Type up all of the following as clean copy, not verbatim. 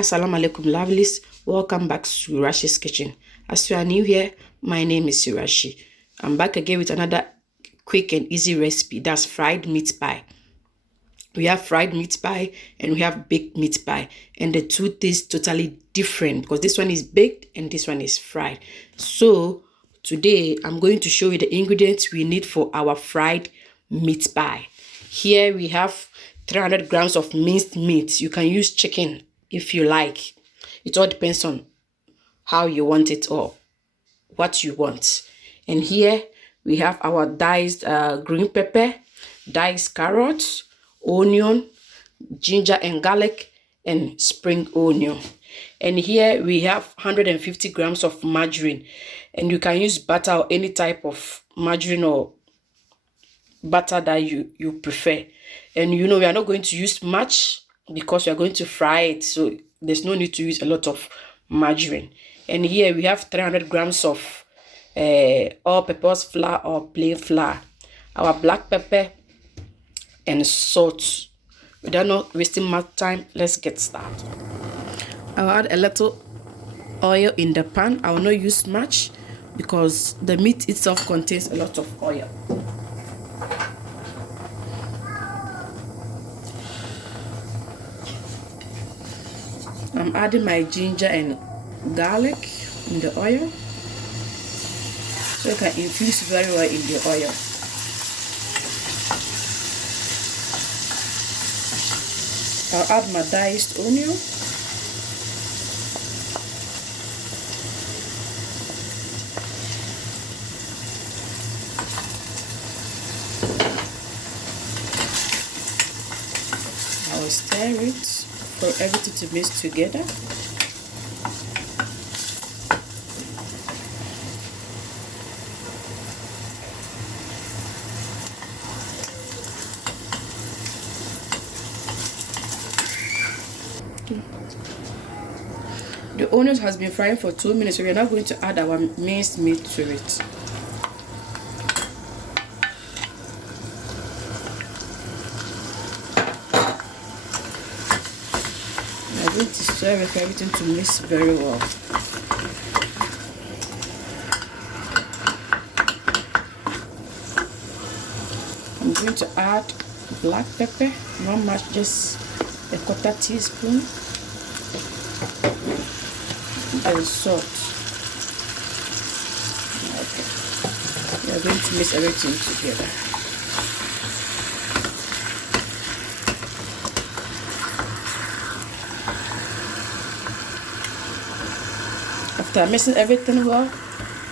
Assalamu alaikum lovelies, welcome back to Rashy's Kitchen. As you are new here, my name is Rashy. I'm back again with another quick and easy recipe. That's fried meat pie. We have fried meat pie and we have baked meat pie, and the two taste totally different because this one is baked and this one is fried. So today I'm going to show you the ingredients we need for our fried meat pie. Here we have 300 grams of minced meat. You can use chicken if you like. It all depends on how you want it or what you want. And here we have our diced green pepper, diced carrots, onion, ginger and garlic, and spring onion. And here we have 150 grams of margarine, and you can use butter or any type of margarine or butter that you prefer. And you know, we are not going to use much because we are going to fry it, so there's no need to use a lot of margarine. And here we have 300 grams of all-purpose flour or plain flour, our black pepper, and salt. Without not wasting much time, let's get started. I'll add a little oil in the pan. I will not use much because the meat itself contains a lot of oil. I'm adding my ginger and garlic in the oil so it can infuse very well in the oil. I'll add my diced onion. I will stir it for everything to mix together. The onions has been frying for 2 minutes, so we are now going to add our minced meat to it. We are going to stir it for everything to mix very well. I'm going to add black pepper, not much, just a quarter teaspoon, and salt. Okay, we are going to mix everything together. After mixing everything well,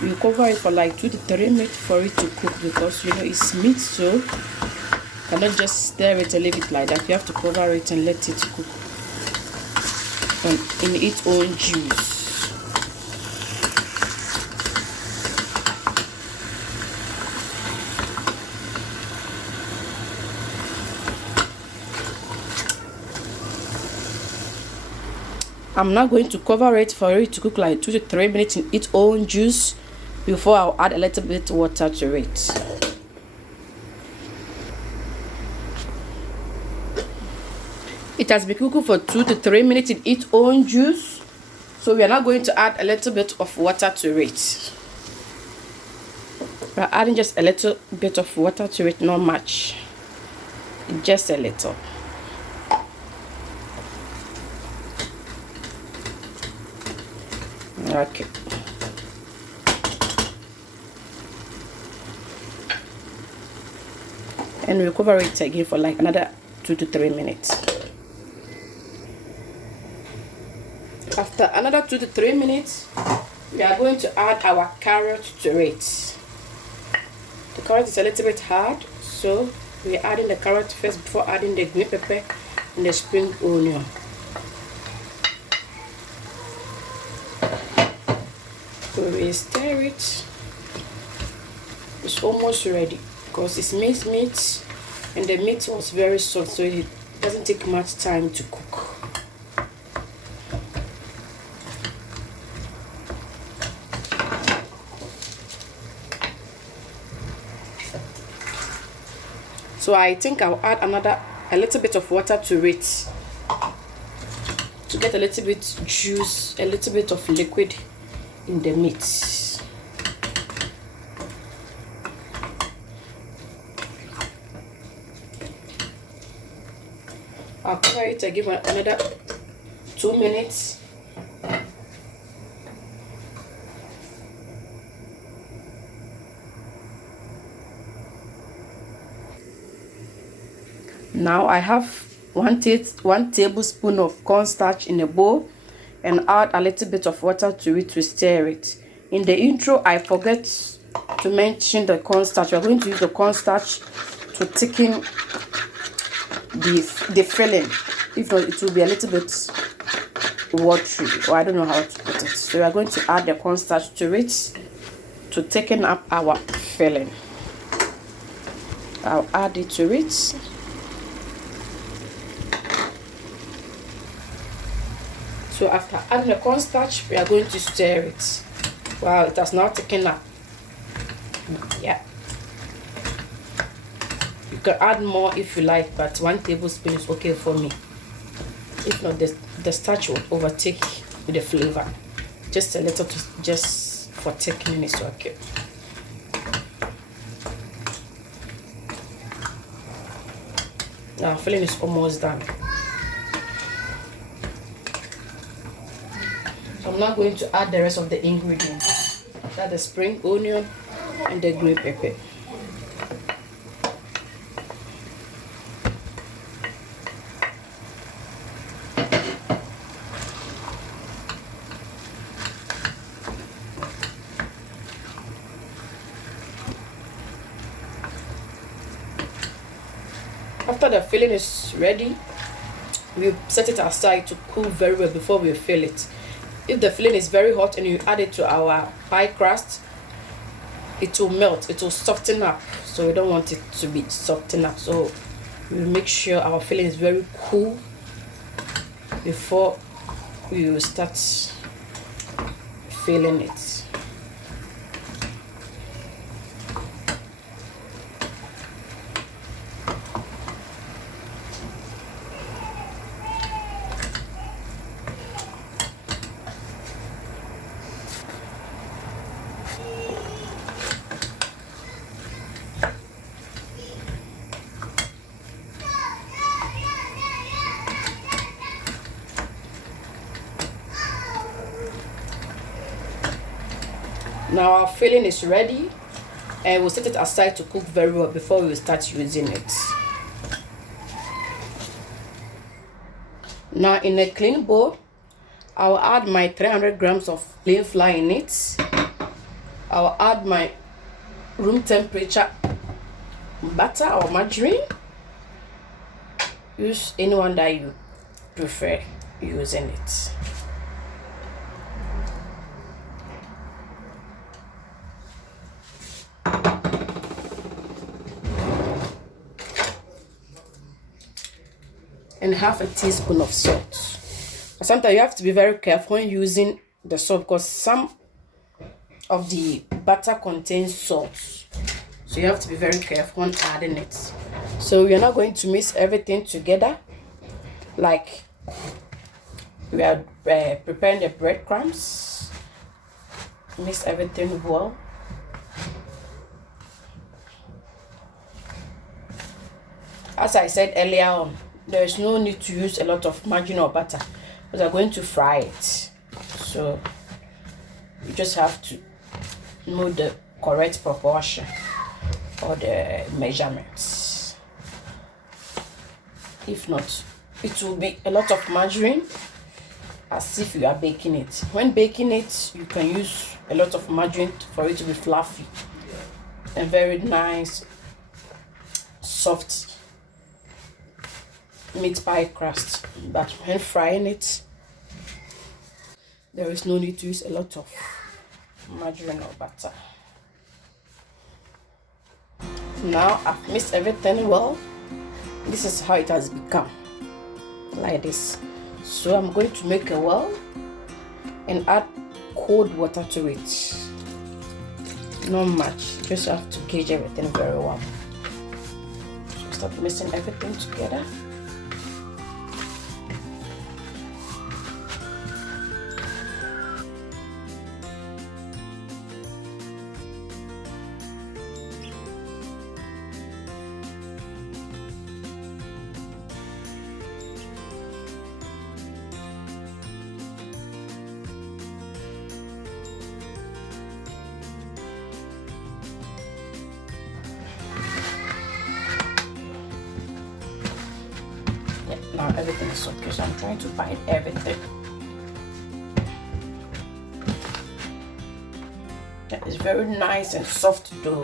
you cover it for like 2 to 3 minutes for it to cook, because you know it's meat, so you cannot just stir it and leave it like that. You have to cover it and let it cook in its own juice. I'm now going to cover it for it to cook like 2 to 3 minutes in its own juice before I'll add a little bit of water to it. It has been cooking for 2 to 3 minutes in its own juice, so we are now going to add a little bit of water to it. We're adding just a little bit of water to it, not much, just a little. Okay. And we'll cover it again for like another 2 to 3 minutes. After another 2 to 3 minutes, we are going to add our carrot to it. The carrot is a little bit hard, so we are adding the carrot first before adding the green pepper and the spring onion. So we stir it. It's almost ready because it's minced meat and the meat was very soft, so it doesn't take much time to cook. So I think I'll add a little bit of water to it to get a little bit juice, a little bit of liquid in the meat. I'll cover it and give it another 2 minutes. Now I have one tablespoon of cornstarch in a bowl and add a little bit of water to it to stir it. In the intro, I forget to mention the cornstarch. We're going to use the cornstarch to thicken the filling. If not, it will be a little bit watery, or I don't know how to put it. So we are going to add the cornstarch to it to thicken up our filling. I'll add it to it. So after adding the cornstarch, we are going to stir it. Wow, it has now thickened up. Yeah. You can add more if you like, but 1 tablespoon is okay for me. If not, the starch will overtake with the flavor. Just a little, just for thickening is okay. Now, filling is almost done. I'm now going to add the rest of the ingredients. That's the spring onion and the green pepper. After the filling is ready, we set it aside to cool very well before we fill it. If the filling is very hot and you add it to our pie crust, it will melt, it will soften up. So we don't want it to be softened up. So we make sure our filling is very cool before we will start filling it. Now our filling is ready, and we'll set it aside to cook very well before we start using it. Now in a clean bowl, I'll add my 300 grams of plain flour in it. I'll add my room temperature butter or margarine. Use anyone that you prefer using it. And half a teaspoon of salt. Sometimes you have to be very careful when using the salt because some of the butter contains salt. So you have to be very careful when adding it. So we are now going to mix everything together like we are preparing the breadcrumbs. Mix everything well. As I said earlier on, there is no need to use a lot of margarine or butter because we're going to fry it. So you just have to know the correct proportion or the measurements. If not, it will be a lot of margarine as if you are baking it. When baking it, you can use a lot of margarine for it to be fluffy and very nice, soft meat pie crust. But when frying it, there is no need to use a lot of margarine or butter. Now I've mixed everything well. This is how it has become, like this. So I'm going to make a well and add cold water to it. Not much, just have to gauge everything very well. So start mixing everything together. Now everything is okay, so I'm trying to bind everything. That is very nice and soft dough.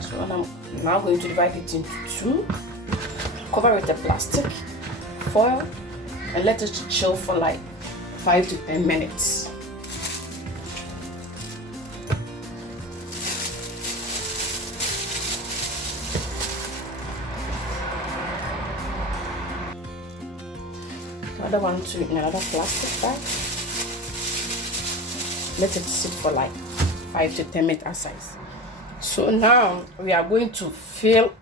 So I'm now going to divide it into two, cover with the plastic foil, and let it chill for like 5 to 10 minutes. The other one too in another plastic bag. Let it sit for like 5 to 10 minutes aside. So now we are going to fill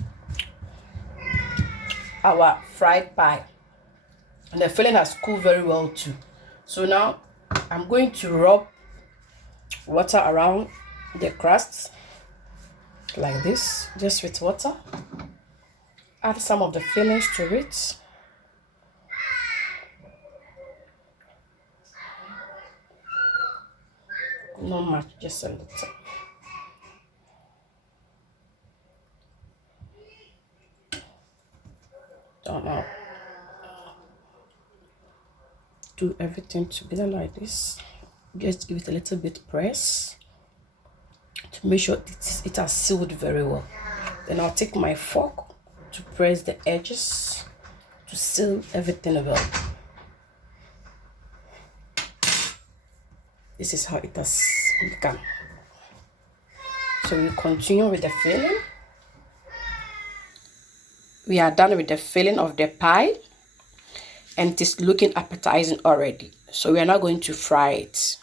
our fried pie, and the filling has cooled very well too. So now I'm going to rub water around the crust like this, just with water. Add some of the fillings to it. Not much, just a little. Don't know. Do everything together like this. Just give it a little bit press to make sure it has sealed very well. Then I'll take my fork to press the edges to seal everything well. This is how it has become. So we continue with the filling. We are done with the filling of the pie, and it is looking appetizing already. So we are now going to fry it.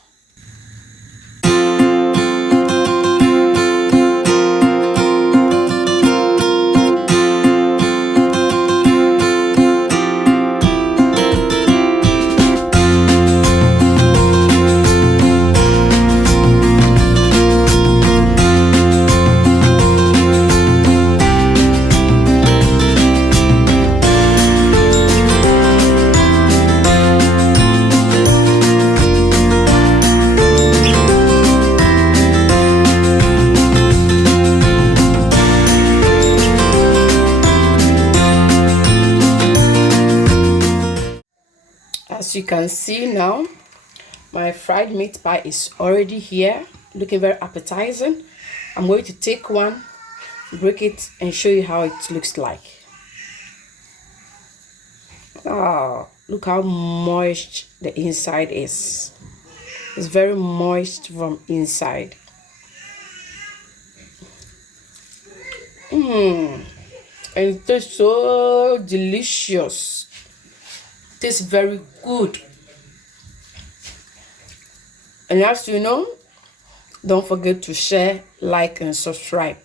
As you can see now, my fried meat pie is already here, looking very appetizing. I'm going to take one, break it, and show you how it looks like. Oh, look how moist the inside is. It's very moist from inside. And it tastes so delicious. Tastes very good. And as you know, don't forget to share, like, and subscribe.